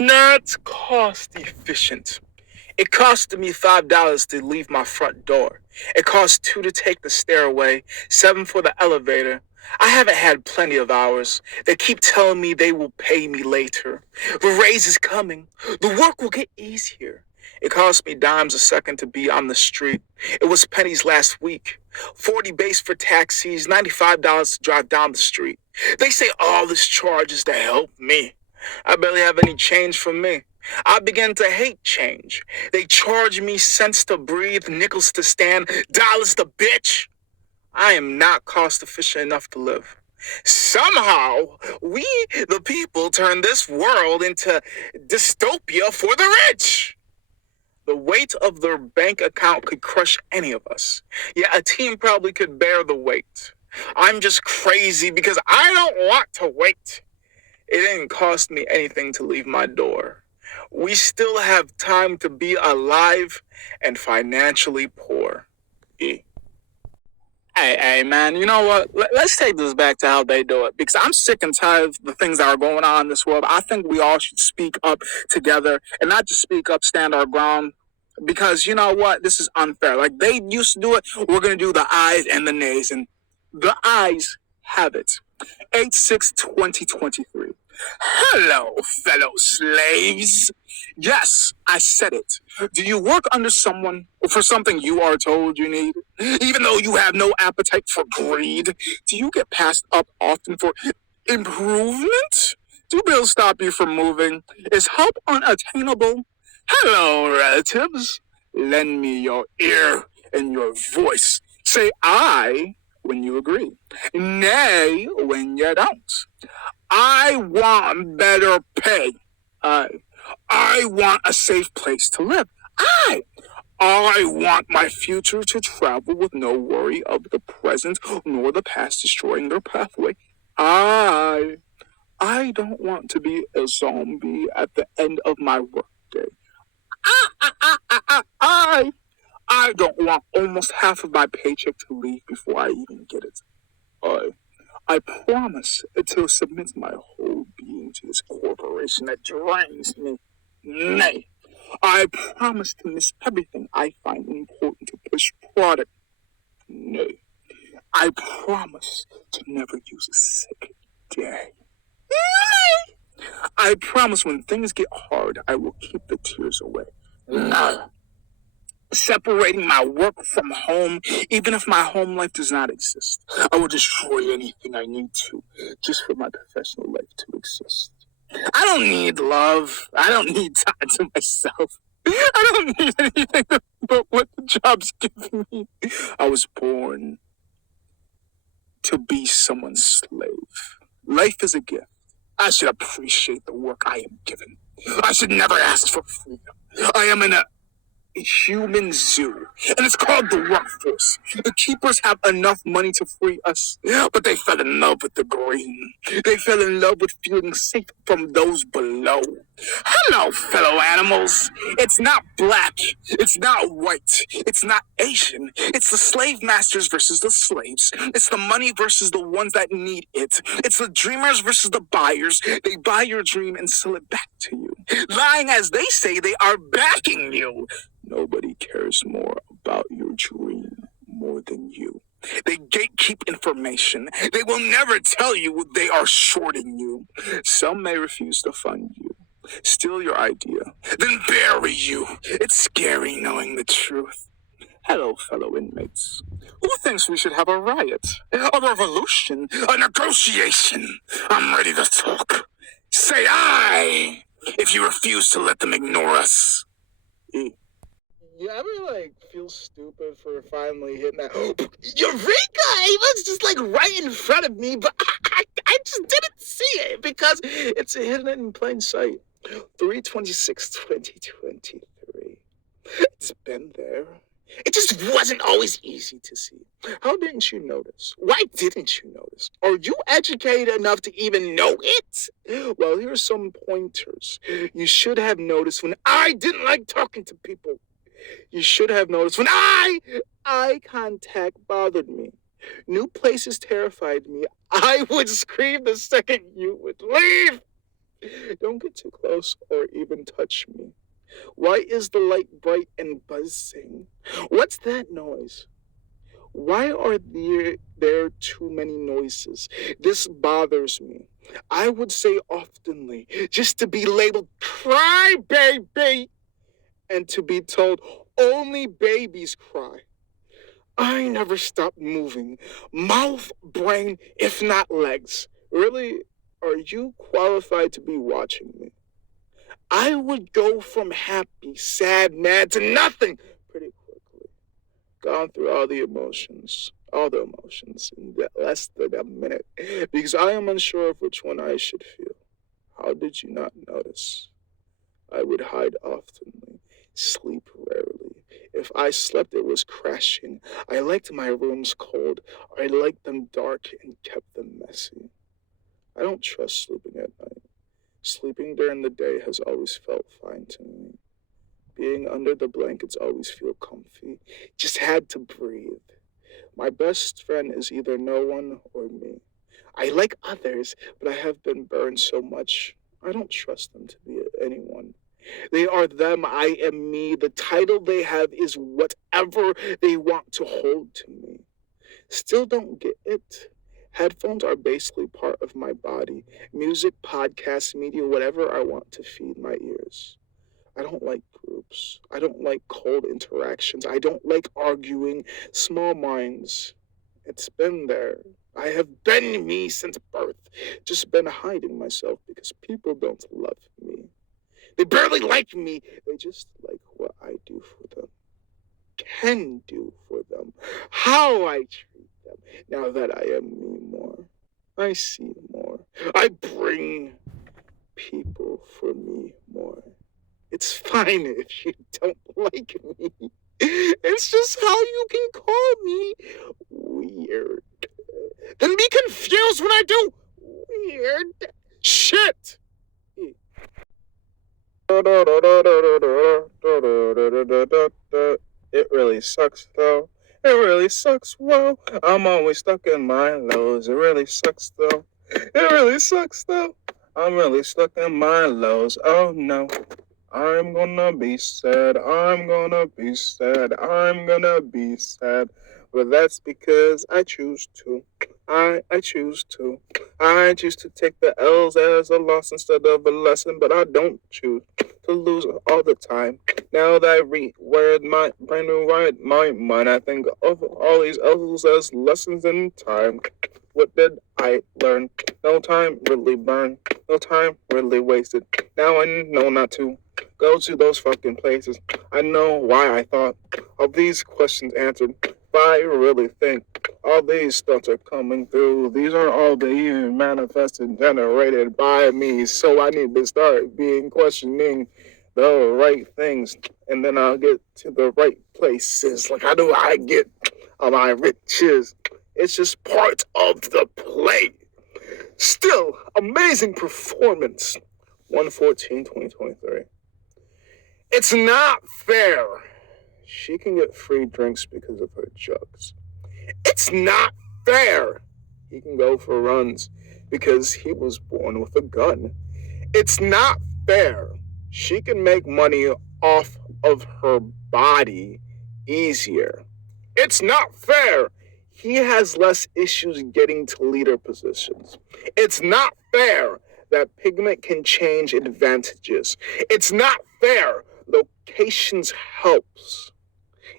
Not cost efficient. It cost me $5 to leave my front door. It cost $2 to take the stairway, $7 for the elevator. I haven't had plenty of hours. They keep telling me they will pay me later. The raise is coming. The work will get easier. It cost me dimes a second to be on the street. It was pennies last week. 40 base for taxis, $95 to drive down the street. They say all this charge is to help me. I barely have any change for me. I began to hate change. They charge me cents to breathe, nickels to stand, dollars to bitch. I am not cost efficient enough to live. Somehow, we, the people, turn this world into dystopia for the rich. The weight of their bank account could crush any of us. Yeah, a team probably could bear the weight. I'm just crazy because I don't want to wait. It didn't cost me anything to leave my door. We still have time to be alive and financially poor. E. Hey, man, you know what? Let's take this back to how they do it because I'm sick and tired of the things that are going on in this world. I think we all should speak up together and not just speak up, stand our ground. Because you know what? This is unfair. Like they used to do it, we're going to do the ayes and the nays. And the ayes have it. 8/6/2023. Hello, fellow slaves. Yes, I said it. Do you work under someone for something you are told you need? Even though you have no appetite for greed? Do you get passed up often for improvement? Do bills stop you from moving? Is help unattainable? Hello, relatives. Lend me your ear and your voice. Say I when you agree. Nay when you don't. I want better pay. I want a safe place to live. I want my future to travel with no worry of the present nor the past destroying their pathway. I don't want to be a zombie at the end of my workday. I don't want almost half of my paycheck to leave before I even get it. I promise to submit my whole being to this corporation that drains me. Nay, I promise to miss everything I find important to push product. Nay, I promise to never use a sick day. Nay, I promise when things get hard, I will keep the tears away. No. Separating my work from home, even if my home life does not exist. I will destroy anything I need to, just for my professional life to exist. I don't need love. I don't need time to myself. I don't need anything but what the job's giving me. I was born to be someone's slave. Life is a gift. I should appreciate the work I am given. I should never ask for freedom. I am in a human zoo, and it's called the workforce. The keepers have enough money to free us, but they fell in love with the green. They fell in love with feeling safe from those below. Hello, fellow animals. It's not black. It's not white. It's not Asian. It's the slave masters versus the slaves. It's the money versus the ones that need it. It's the dreamers versus the buyers. They buy your dream and sell it back to you, lying as they say they are backing you. Nobody cares more about your dream more than you. They gatekeep information. They will never tell you they are shorting you. Some may refuse to fund you, steal your idea, then bury you. It's scary knowing the truth. Hello, fellow inmates. Who thinks we should have a riot, a revolution, a negotiation? I'm ready to talk. Say aye if you refuse to let them ignore us. You ever feel stupid for finally hitting that? Eureka! He was just right in front of me, but I just didn't see it because it's hidden in plain sight. 3/26/2023. It's been there. It just wasn't always easy to see. How didn't you notice? Why didn't you notice? Are you educated enough to even know it? Well, here's some pointers. You should have noticed when I didn't like talking to people. You should have noticed when eye contact bothered me. New places terrified me. I would scream the second you would leave. Don't get too close or even touch me. Why is the light bright and buzzing? What's that noise? Why are there too many noises? This bothers me. I would say oftenly, just to be labeled cry baby and to be told only babies cry. I never stop moving. Mouth, brain, if not legs. Really, are you qualified to be watching me? I would go from happy, sad, mad to nothing pretty quickly. Gone through all the emotions in less than a minute, because I am unsure of which one I should feel. How did you not notice? I would hide oftenly, sleep rarely. If I slept, it was crashing. I liked my rooms cold. I liked them dark and kept them messy. I don't trust sleeping at night. Sleeping during the day has always felt fine to me. Being under the blankets always feel comfy. Just had to breathe. My best friend is either no one or me. I like others, but I have been burned so much. I don't trust them to be anyone. They are them, I am me. The title they have is whatever they want to hold to me. Still don't get it. Headphones are basically part of my body. Music, podcasts, media, whatever I want to feed my ears. I don't like groups. I don't like cold interactions. I don't like arguing. Small minds. It's been there. I have been me since birth. Just been hiding myself because people don't love me. They barely like me. They just like what I do for them. Can do for them. How I treat them. Now that I am me more. I see more. I bring people for me more. It's fine if you don't like me. It's just how you can call me weird. Then be confused when I do weird shit. It really sucks though. It really sucks. Whoa, I'm always stuck in my lows. It really sucks though. It really sucks though. I'm really stuck in my lows. Oh no. I'm gonna be sad. I'm gonna be sad. I'm gonna be sad. But that's because I choose to. I choose to. I choose to take the L's as a loss instead of a lesson, but I don't choose to lose all the time. Now that I reword my brain and rewrite my mind, I think of all these L's as lessons in time. What did I learn? No time really burned. No time really wasted. Now I know not to go to those fucking places. I know why I thought of these questions answered. If I really think all these thoughts are coming through, these are all being manifested, generated by me. So I need to start being questioning the right things, and then I'll get to the right places. Like, how do I get my riches? It's just part of the play. Still, amazing performance. 1/14/2023. It's not fair. She can get free drinks because of her jugs. It's not fair. He can go for runs because he was born with a gun. It's not fair. She can make money off of her body easier. It's not fair. He has less issues getting to leader positions. It's not fair that pigment can change advantages. It's not fair. Locations helps.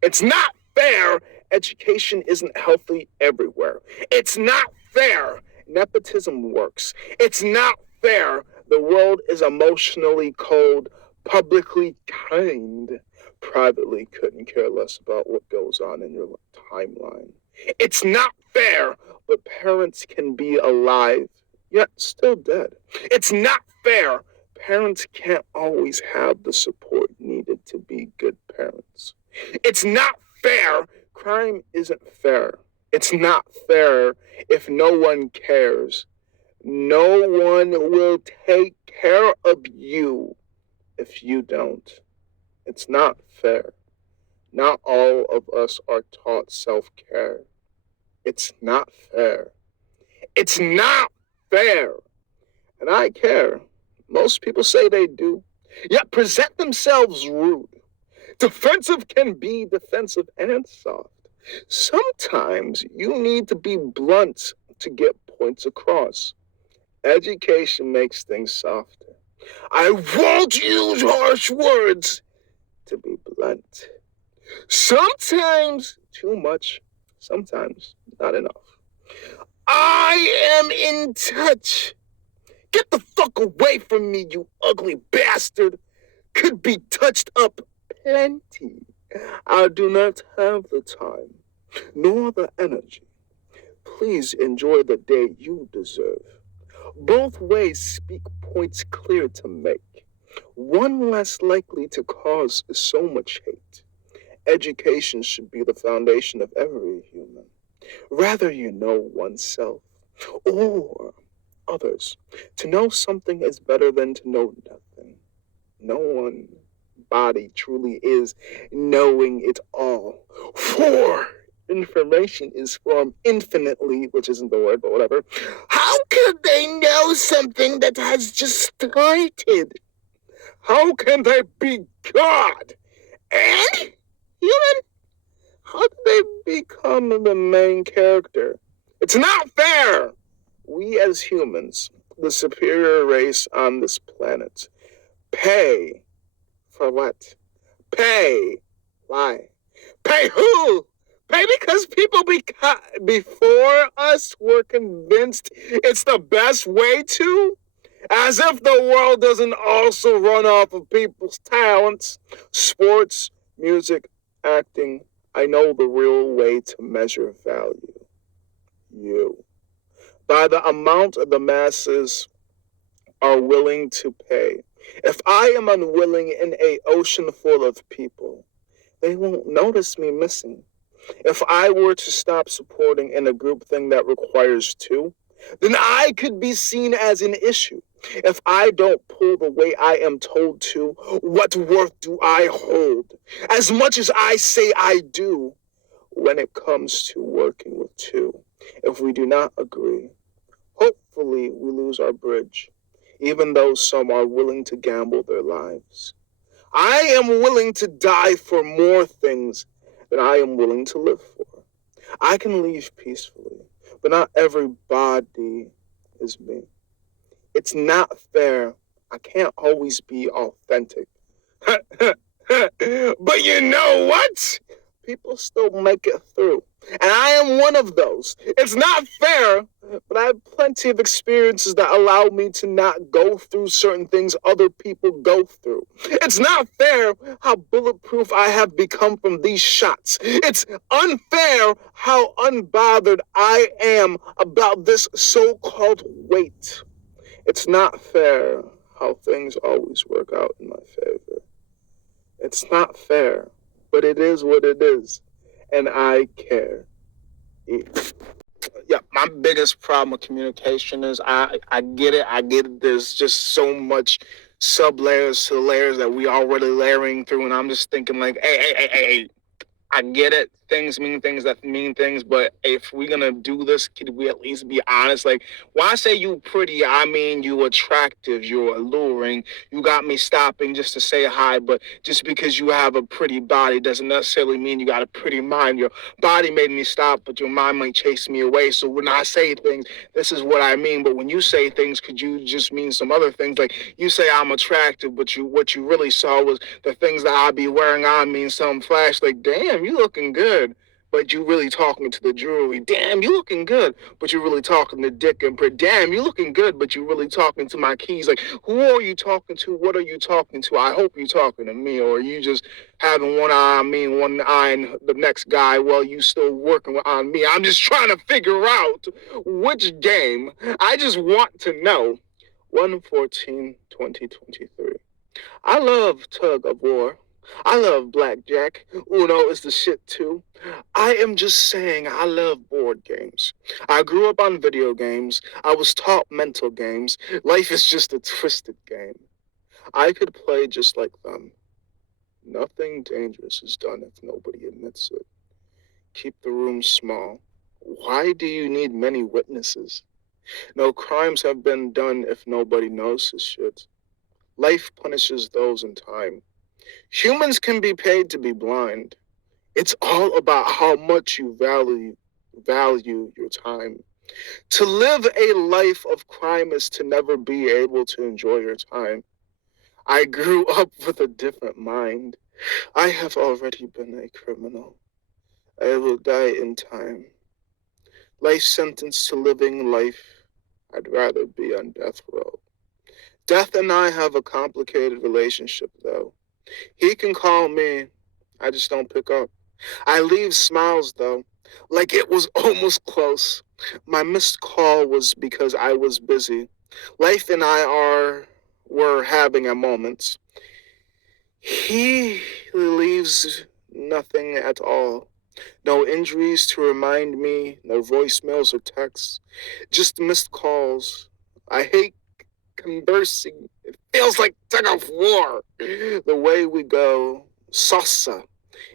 It's not fair. Education isn't healthy everywhere. It's not fair. Nepotism works. It's not fair. The world is emotionally cold, publicly kind. Privately couldn't care less about what goes on in your timeline. It's not fair, but parents can be alive, yet still dead. It's not fair. Parents can't always have the support needed to be good parents. It's not fair. Crime isn't fair. It's not fair if no one cares. No one will take care of you if you don't. It's not fair. Not all of us are taught self-care. It's not fair. It's not fair. And I care. Most people say they do, yet present themselves rude. Defensive can be defensive and soft. Sometimes you need to be blunt to get points across. Education makes things softer. I won't use harsh words to be blunt. Sometimes too much, sometimes not enough. I am in touch. Get the fuck away from me, you ugly bastard. Could be touched up plenty. I do not have the time, nor the energy. Please enjoy the day you deserve. Both ways speak points clear to make. One less likely to cause so much hate. Education should be the foundation of every human. Rather you know oneself or others. To know something is better than to know nothing. No one body truly is knowing it all. For information is from infinitely, which isn't the word, but whatever. How could they know something that has just started? How can they be God and human? How do they become the main character? It's not fair! We as humans, the superior race on this planet, pay for what? Pay. Why? Pay who? Pay because people before us were convinced it's the best way to? As if the world doesn't also run off of people's talents. Sports, music, acting. I know the real way to measure value. You. By the amount the masses are willing to pay. If I am unwilling in an ocean full of people, they won't notice me missing. If I were to stop supporting in a group thing that requires two, then I could be seen as an issue. If I don't pull the way I am told to, what worth do I hold? As much as I say I do, when it comes to working with two, if we do not agree, hopefully we lose our bridge, even though some are willing to gamble their lives. I am willing to die for more things than I am willing to live for. I can leave peacefully, but not everybody is me. It's not fair. I can't always be authentic. But you know what? People still make it through. And I am one of those. It's not fair, but I have plenty of experiences that allow me to not go through certain things other people go through. It's not fair how bulletproof I have become from these shots. It's unfair how unbothered I am about this so-called weight. It's not fair how things always work out in my favor. It's not fair, but it is what it is, and I care. Yeah, my biggest problem with communication is I get it. There's just so much sub layers to layers that we already layering through, and I'm just thinking like, hey, I get it. Things mean things that mean things, but if we're gonna do this, could we at least be honest? Like, when I say you pretty, I mean you attractive, you're alluring. You got me stopping just to say hi, but just because you have a pretty body doesn't necessarily mean you got a pretty mind. Your body made me stop, but your mind might chase me away. So when I say things, this is what I mean. But when you say things, could you just mean some other things? Like you say I'm attractive, but what you really saw was the things that I be wearing on mean some flash. Like, damn, you looking good, but you really talking to the jewelry. Damn, you looking good, but you really talking to dick and print. Damn, you looking good, but you really talking to my keys. Like, who are you talking to? What are you talking to? I hope you talking to me, or are you just having one eye on me and one eye on the next guy while you still working on me? I'm just trying to figure out which game. I just want to know. 1/14/2023. I love tug of war. I love blackjack. Uno is the shit too. I am just saying I love board games. I grew up on video games. I was taught mental games. Life is just a twisted game. I could play just like them. Nothing dangerous is done if nobody admits it. Keep the room small. Why do you need many witnesses? No crimes have been done if nobody knows this shit. Life punishes those in time. Humans can be paid to be blind. It's all about how much you value your time. To live a life of crime is to never be able to enjoy your time. I grew up with a different mind. I have already been a criminal. I will die in time. Life sentence to living life. I'd rather be on death row. Death and I have a complicated relationship, though. He can call me. I just don't pick up. I leave smiles, though, like it was almost close. My missed call was because I was busy. Life and were having a moment. He leaves nothing at all. No injuries to remind me, no voicemails or texts, just missed calls. I hate conversing. It feels like tug of war. The way we go, salsa,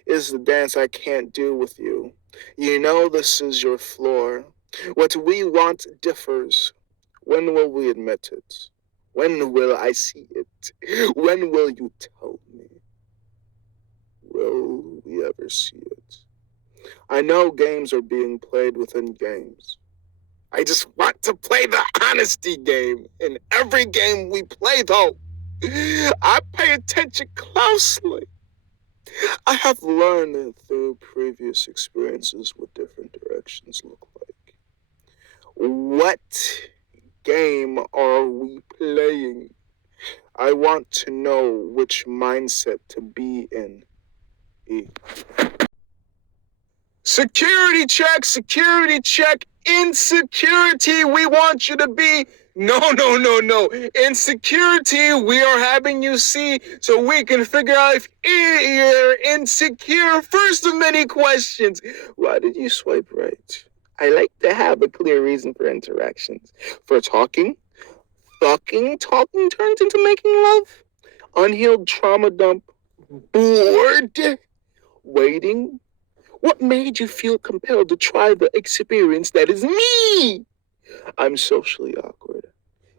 is the dance I can't do with you. You know this is your floor. What we want differs. When will we admit it? When will I see it? When will you tell me? Will we ever see it? I know games are being played within games. I just want to play the honesty game. In every game we play, though, I pay attention closely. I have learned through previous experiences what different directions look like. What game are we playing? I want to know which mindset to be in. Security check, insecurity, we want you to be. No. In security, we are having you see so we can figure out if you're insecure. First of many questions. Why did you swipe right? I like to have a clear reason for interactions. For talking talking turns into making love. Unhealed trauma dump. Bored. Waiting. What made you feel compelled to try the experience that is me? I'm socially awkward.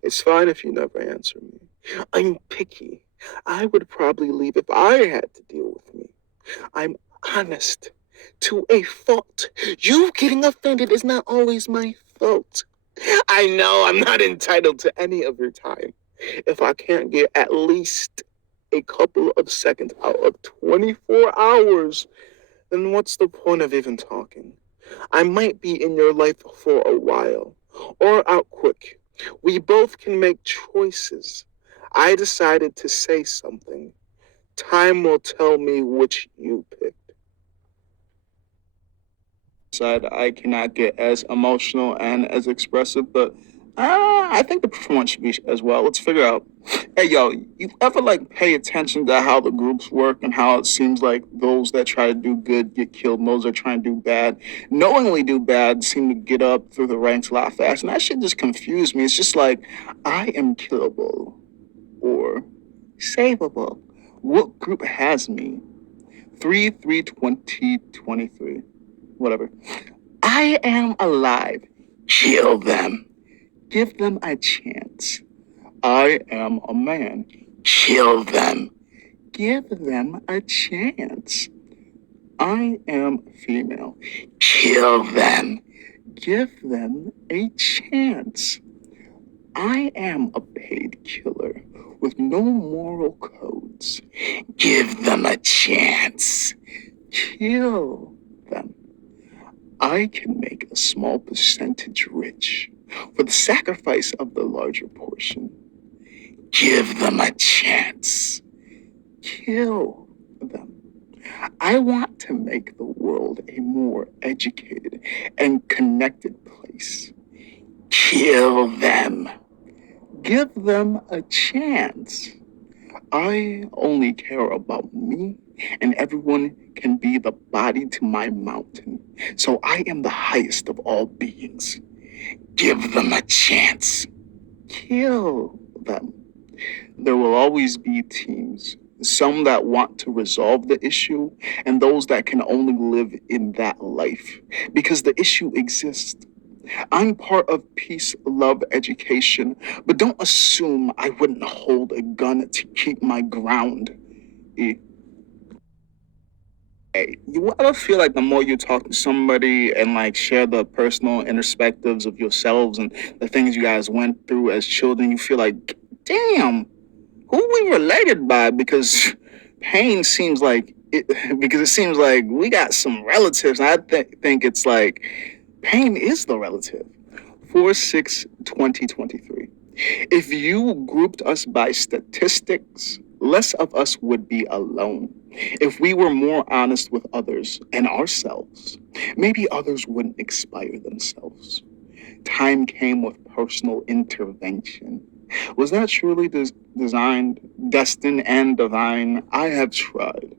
It's fine if you never answer me. I'm picky. I would probably leave if I had to deal with me. I'm honest to a fault. You getting offended is not always my fault. I know I'm not entitled to any of your time. If I can't get at least a couple of seconds out of 24 hours, then what's the point of even talking? I might be in your life for a while, or out quick. We both can make choices. I decided to say something. Time will tell me which you picked. Side, I cannot get as emotional and as expressive, but I think the performance should be as well. Let's figure out. Hey, yo, you ever like pay attention to how the groups work and how it seems like those that try to do good get killed and those that try to do bad, knowingly do bad, seem to get up through the ranks a lot faster. And that shit just confused me. It's just like, I am killable or savable. What group has me? 3-3-20-23. Whatever. I am alive. Kill them. Give them a chance. I am a man. Kill them. Give them a chance. I am female. Kill them. Give them a chance. I am a paid killer with no moral codes. Give them a chance. Kill them. I can make a small percentage rich for the sacrifice of the larger portion. Give them a chance. Kill them. I want to make the world a more educated and connected place. Kill them. Give them a chance. I only care about me, and everyone can be the body to my mountain. So I am the highest of all beings. Give them a chance. Kill them. There will always be teams, some that want to resolve the issue, and those that can only live in that life, because the issue exists. I'm part of peace, love, education, but don't assume I wouldn't hold a gun to keep my ground. E. Hey, you ever feel like the more you talk to somebody and like share the personal introspectives of yourselves and the things you guys went through as children, you feel like, damn, who we related by? Because pain seems like it, because it seems like we got some relatives. And think it's like pain is the relative. 4/6/2023. If you grouped us by statistics, less of us would be alone. If we were more honest with others and ourselves, maybe others wouldn't expire themselves. Time came with personal intervention. Was that surely designed, destined, and divine? I have tried.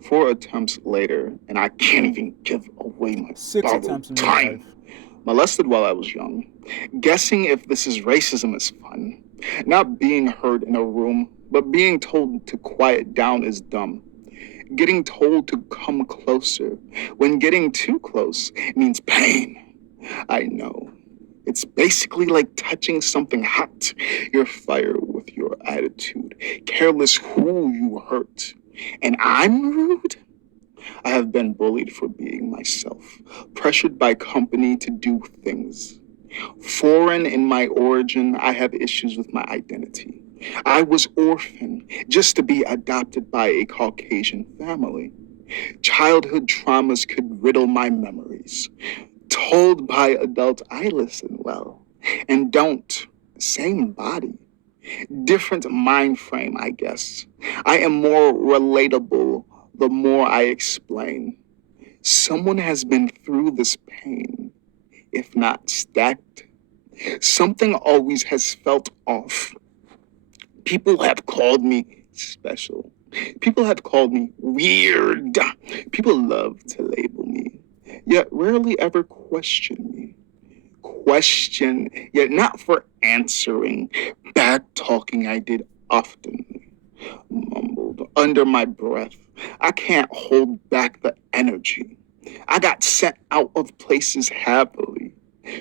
4 attempts later, and I can't even give away my 6 borrowed attempts in real time. life. Molested while I was young. Guessing if this is racism is fun. Not being heard in a room, but being told to quiet down is dumb. Getting told to come closer when getting too close means pain. I know. It's basically like touching something hot. You're fire with your attitude, careless who you hurt. And I'm rude? I have been bullied for being myself, pressured by company to do things. Foreign in my origin, I have issues with my identity. I was orphaned just to be adopted by a Caucasian family. Childhood traumas could riddle my memories. Told by adults I listen well and don't. Same body. Different mind frame, I guess. I am more relatable the more I explain. Someone has been through this pain, if not stacked. Something always has felt off. People have called me special. People have called me weird. People love to label me, yet rarely ever question me. Question, yet not for answering. Bad talking I did often. Mumbled under my breath. I can't hold back the energy. I got sent out of places happily.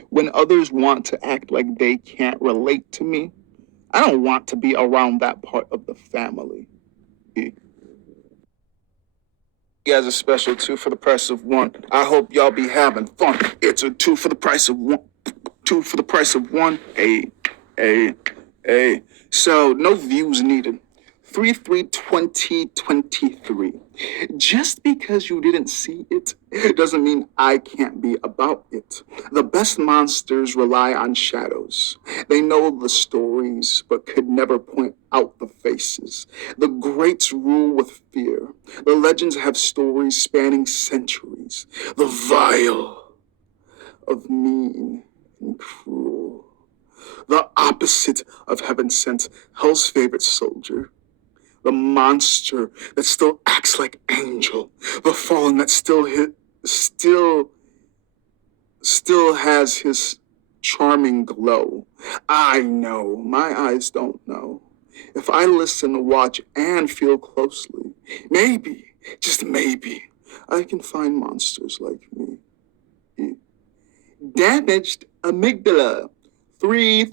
When others want to act like they can't relate to me, I don't want to be around that part of the family. You guys are special, 2 for the price of 1. I hope y'all be having fun. It's a 2 for the price of 1. 2 for the price of 1. Hey. So no views needed. 3/3/2023. Just because you didn't see it doesn't mean I can't be about it. The best monsters rely on shadows. They know the stories, but could never point out the faces. The greats rule with fear. The legends have stories spanning centuries. The vile of mean and cruel. The opposite of heaven sent, hell's favorite soldier. The monster that still acts like angel. The fallen that still has his charming glow. I know, my eyes don't know. If I listen, watch, and feel closely, maybe, just maybe, I can find monsters like me. Damaged amygdala. 3